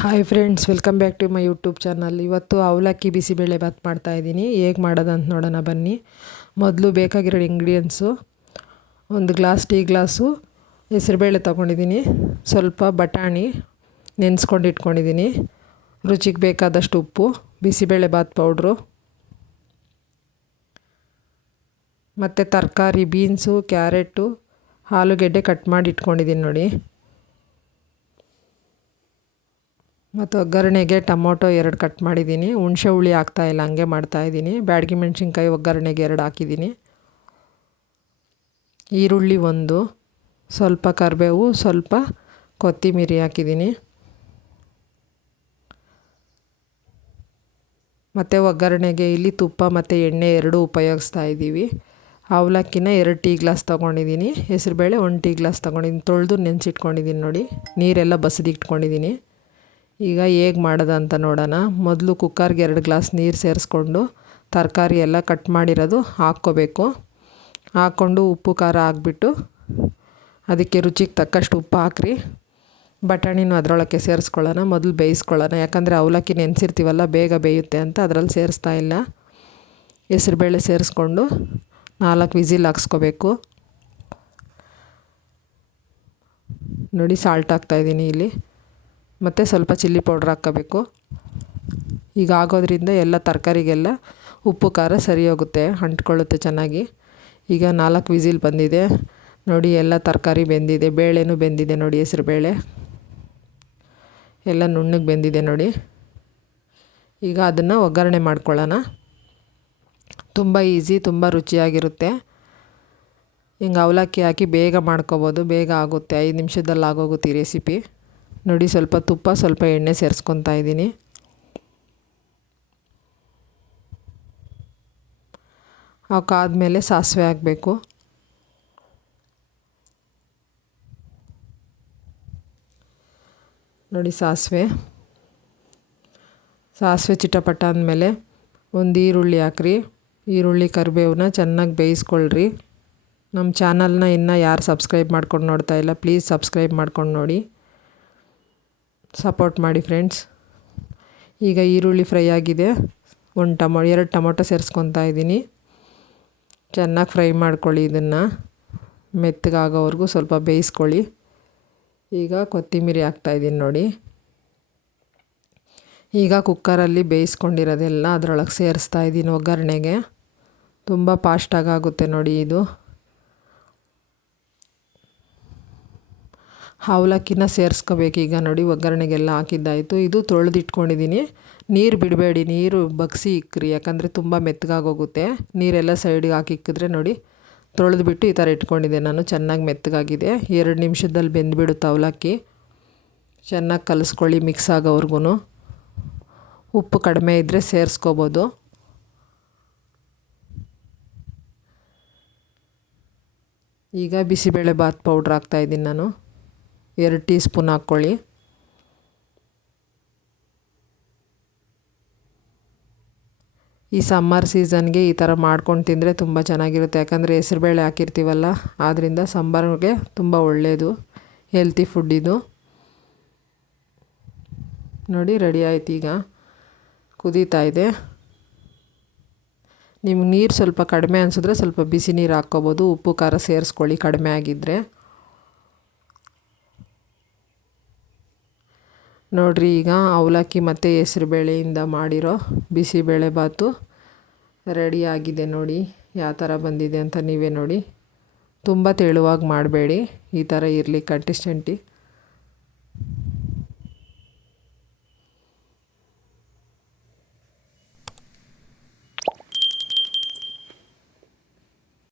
Hi friends, welcome back to my YouTube channel. ಇವತ್ತು ಅವಲಕ್ಕಿ ಬಿಸಿಬೇಳೆ ಬಾತ್ ಮಾಡ್ತಾಯಿದ್ದೀನಿ. ಹೇಗೆ ಮಾಡೋದಂತ ನೋಡೋಣ ಬನ್ನಿ. ಮೊದಲು ಬೇಕಾಗಿರೋ ಇಂಗ್ರೀಡಿಯೆಂಟ್ಸು: ಒಂದು ಟೀ ಗ್ಲಾಸು ಹೆಸರುಬೇಳೆ ತೊಗೊಂಡಿದ್ದೀನಿ, ಸ್ವಲ್ಪ ಬಟಾಣಿ ನೆನೆಸ್ಕೊಂಡು ಇಟ್ಕೊಂಡಿದ್ದೀನಿ, ರುಚಿಗೆ ಬೇಕಾದಷ್ಟು ಉಪ್ಪು, ಬಿಸಿಬೇಳೆ ಬಾತ್ ಪೌಡ್ರು, ಮತ್ತು ತರಕಾರಿ ಬೀನ್ಸು, ಕ್ಯಾರೆಟು, ಆಲೂಗೆಡ್ಡೆ ಕಟ್ ಮಾಡಿ ಇಟ್ಕೊಂಡಿದ್ದೀನಿ ನೋಡಿ. ಮತ್ತು ಒಗ್ಗರಣೆಗೆ ಟೊಮೊಟೊ 2 ಕಟ್ ಮಾಡಿದ್ದೀನಿ. ಹುಣಸೆ ಹುಳಿ ಹಾಕ್ತಾಯಿಲ್ಲ, ಹಂಗೆ ಮಾಡ್ತಾಯಿದ್ದೀನಿ. ಬ್ಯಾಡಗಿ ಮೆಣಸಿನ್ಕಾಯಿ ಒಗ್ಗರಣೆಗೆ 2 ಹಾಕಿದ್ದೀನಿ. ಈರುಳ್ಳಿ 1, ಸ್ವಲ್ಪ ಕರಿಬೇವು, ಸ್ವಲ್ಪ ಕೊತ್ತಂಬರಿ ಹಾಕಿದ್ದೀನಿ. ಮತ್ತು ಒಗ್ಗರಣೆಗೆ ಇಲ್ಲಿ ತುಪ್ಪ ಮತ್ತು ಎಣ್ಣೆ 2 ಉಪಯೋಗಿಸ್ತಾ ಇದ್ದೀವಿ. ಅವಲಕ್ಕಿನ 2 ಟೀ ಗ್ಲಾಸ್ ತೊಗೊಂಡಿದ್ದೀನಿ. ಹೆಸರುಬೇಳೆ 1 ಟೀ ಗ್ಲಾಸ್ ತೊಗೊಂಡಿದ್ದೀನಿ. ತೊಳೆದು ನೆನೆಸಿಟ್ಕೊಂಡಿದ್ದೀನಿ ನೋಡಿ. ನೀರೆಲ್ಲ ಬಸಿದಿಟ್ಕೊಂಡಿದ್ದೀನಿ. ಈಗ ಹೇಗೆ ಮಾಡೋದಂತ ನೋಡೋಣ. ಮೊದಲು ಕುಕ್ಕರ್ಗೆ 2 ಗ್ಲಾಸ್ ನೀರು ಸೇರಿಸ್ಕೊಂಡು ತರಕಾರಿ ಎಲ್ಲ ಕಟ್ ಮಾಡಿರೋದು ಹಾಕ್ಕೋಬೇಕು. ಹಾಕ್ಕೊಂಡು ಉಪ್ಪು ಖಾರ ಹಾಕ್ಬಿಟ್ಟು ಅದಕ್ಕೆ ರುಚಿಗೆ ತಕ್ಕಷ್ಟು ಉಪ್ಪು ಹಾಕ್ರಿ. ಬಟಾಣಿನೂ ಅದರೊಳಕ್ಕೆ ಸೇರಿಸ್ಕೊಳ್ಳೋಣ. ಮೊದಲು ಬೇಯಿಸ್ಕೊಳ್ಳೋಣ, ಯಾಕಂದರೆ ಅವಲಕ್ಕಿ ನೆನೆಸಿರ್ತೀವಲ್ಲ, ಬೇಗ ಬೇಯುತ್ತೆ ಅಂತ ಅದರಲ್ಲಿ ಸೇರಿಸ್ತಾ ಇಲ್ಲ. ಹೆಸರುಬೇಳೆ ಸೇರಿಸ್ಕೊಂಡು 4 ವಿಸಿಲ್ ಹಾಕ್ಸ್ಕೋಬೇಕು ನೋಡಿ. ಸಾಲ್ಟ್ ಹಾಕ್ತಾಯಿದ್ದೀನಿ ಇಲ್ಲಿ, ಮತ್ತು ಸ್ವಲ್ಪ ಚಿಲ್ಲಿ ಪೌಡ್ರ್ ಹಾಕ್ಕೋಬೇಕು. ಈಗ ಆಗೋದ್ರಿಂದ ಎಲ್ಲ ತರಕಾರಿಗೆಲ್ಲ ಉಪ್ಪು ಖಾರ ಸರಿ ಹೋಗುತ್ತೆ, ಅಂಟ್ಕೊಳ್ಳುತ್ತೆ ಚೆನ್ನಾಗಿ. ಈಗ 4 ವಿಸಿಲ್ ಬಂದಿದೆ ನೋಡಿ. ಎಲ್ಲ ತರಕಾರಿ ಬೆಂದಿದೆ, ಬೇಳೆನೂ ಬೆಂದಿದೆ ನೋಡಿ. ಹೆಸರುಬೇಳೆ ಎಲ್ಲ ನುಣ್ಣಗೆ ಬೆಂದಿದೆ ನೋಡಿ. ಈಗ ಅದನ್ನು ಒಗ್ಗರಣೆ ಮಾಡ್ಕೊಳ್ಳೋಣ. ತುಂಬ ಈಸಿ, ತುಂಬ ರುಚಿಯಾಗಿರುತ್ತೆ. ಹಿಂಗೆ ಅವಲಕ್ಕಿ ಹಾಕಿ ಬೇಗ ಮಾಡ್ಕೊಬೋದು, ಬೇಗ ಆಗುತ್ತೆ. 5 ನಿಮಿಷದಲ್ಲಿ ಆಗೋಗುತ್ತೆ ಈ ರೆಸಿಪಿ ನೋಡಿ. ಸ್ವಲ್ಪ ತುಪ್ಪ, ಸ್ವಲ್ಪ ಎಣ್ಣೆ ಸೇರಿಸ್ಕೊತಾ ಇದ್ದೀನಿ. ಅವಕ್ಕಾದ್ಮೇಲೆ ಸಾಸಿವೆ ಹಾಕಬೇಕು. ನೋಡಿ, ಸಾಸಿವೆ ಚಿಟಪಟ ಅಂದಮೇಲೆ ಒಂದು ಈರುಳ್ಳಿ ಹಾಕ್ರಿ. ಈರುಳ್ಳಿ ಕರಿಬೇವನ್ನ ಚೆನ್ನಾಗಿ ಬೇಯಿಸ್ಕೊಳ್ರಿ. ನಮ್ಮ ಚಾನಲ್ನ ಇನ್ನೂ ಯಾರು ಸಬ್ಸ್ಕ್ರೈಬ್ ಮಾಡ್ಕೊಂಡು ನೋಡ್ತಾ ಇಲ್ಲ, ಪ್ಲೀಸ್ ಸಬ್ಸ್ಕ್ರೈಬ್ ಮಾಡ್ಕೊಂಡು ನೋಡಿ, ಸಪೋರ್ಟ್ ಮಾಡಿ ಫ್ರೆಂಡ್ಸ್. ಈಗ ಈರುಳ್ಳಿ ಫ್ರೈ ಆಗಿದೆ. 2 ಟೊಮೊಟೊ ಸೇರಿಸ್ಕೊತಾ ಇದ್ದೀನಿ. ಚೆನ್ನಾಗಿ ಫ್ರೈ ಮಾಡ್ಕೊಳ್ಳಿ. ಇದನ್ನು ಮೆತ್ತಗಾಗೋವರೆಗೂ ಸ್ವಲ್ಪ ಬೇಯಿಸ್ಕೊಳ್ಳಿ. ಈಗ ಕೊತ್ತಂಬರಿ ಹಾಕ್ತಾಯಿದ್ದೀನಿ ನೋಡಿ. ಈಗ ಕುಕ್ಕರಲ್ಲಿ ಬೇಯಿಸ್ಕೊಂಡಿರೋದೆಲ್ಲ ಅದರೊಳಗೆ ಸೇರಿಸ್ತಾ ಇದ್ದೀನಿ ಒಗ್ಗರಣೆಗೆ. ತುಂಬ ಫಾಸ್ಟಾಗಿ ಆಗುತ್ತೆ ನೋಡಿ ಇದು. ಅವಲಕ್ಕಿನ ಸೇರಿಸ್ಕೋಬೇಕು ಈಗ ನೋಡಿ. ಒಗ್ಗರಣೆಗೆಲ್ಲ ಹಾಕಿದ್ದಾಯಿತು. ಇದು ತೊಳೆದಿಟ್ಕೊಂಡಿದ್ದೀನಿ. ನೀರು ಬಿಡಬೇಡಿ, ನೀರು ಬಗ್ಸಿ ಇಕ್ಕಿರಿ, ಯಾಕಂದರೆ ತುಂಬ ಮೆತ್ತಗಾಗೋಗುತ್ತೆ. ನೀರೆಲ್ಲ ಸೈಡಿಗೆ ಹಾಕಿ ಇಕ್ಕಿದ್ರೆ ನೋಡಿ. ತೊಳೆದ್ಬಿಟ್ಟು ಈ ಥರ ಇಟ್ಕೊಂಡಿದ್ದೆ ನಾನು. ಚೆನ್ನಾಗಿ ಮೆತ್ತಗಾಗಿದೆ. 2 ನಿಮಿಷದಲ್ಲಿ ಬೆಂದುಬಿಡುತ್ತೆ ಅವಲಕ್ಕಿ. ಚೆನ್ನಾಗಿ ಕಲಿಸ್ಕೊಳ್ಳಿ ಮಿಕ್ಸ್ ಆಗೋವರೆಗೂ. ಉಪ್ಪು ಕಡಿಮೆ ಇದ್ದರೆ ಸೇರಿಸ್ಕೋಬೋದು. ಈಗ ಬಿಸಿಬೇಳೆ ಬಾತ್ ಪೌಡ್ರ್ ಹಾಕ್ತಾಯಿದ್ದೀನಿ ನಾನು. 2 ಟೀ ಸ್ಪೂನ್ ಹಾಕ್ಕೊಳ್ಳಿ. ಈ ಸಮ್ಮರ್ ಸೀಸನ್ಗೆ ಈ ಥರ ಮಾಡ್ಕೊಂಡು ತಿಂದರೆ ತುಂಬ ಚೆನ್ನಾಗಿರುತ್ತೆ, ಯಾಕಂದರೆ ಹೆಸರುಬೇಳೆ ಹಾಕಿರ್ತೀವಲ್ಲ, ಆದ್ದರಿಂದ ಸಾಂಬಾರಿಗೆ ತುಂಬ ಒಳ್ಳೆಯದು, ಹೆಲ್ತಿ ಫುಡ್ ಇದು ನೋಡಿ. ರೆಡಿ ಆಯ್ತು. ಈಗ ಕುದೀತಾ ಇದೆ. ನಿಮ್ಗೆ ನೀರು ಸ್ವಲ್ಪ ಕಡಿಮೆ ಅನಿಸಿದ್ರೆ ಸ್ವಲ್ಪ ಬಿಸಿ ನೀರು ಹಾಕ್ಕೋಬೋದು. ಉಪ್ಪು ಖಾರ ಸೇರಿಸ್ಕೊಳ್ಳಿ ಕಡಿಮೆ ಆಗಿದ್ದರೆ ನೋಡಿರಿ. ಈಗ ಅವಲಕ್ಕಿ ಮತ್ತು ಹೆಸರುಬೇಳೆಯಿಂದ ಮಾಡಿರೋ ಬಿಸಿಬೇಳೆ ಬಾತು ರೆಡಿಯಾಗಿದೆ ನೋಡಿ. ಯಾವ ಥರ ಬಂದಿದೆ ಅಂತ ನೀವೇ ನೋಡಿ. ತುಂಬ ತೆಳುವಾಗಿ ಮಾಡಬೇಡಿ, ಈ ಥರ ಇರಲಿ ಕನ್ಸಿಸ್ಟೆನ್ಸಿ.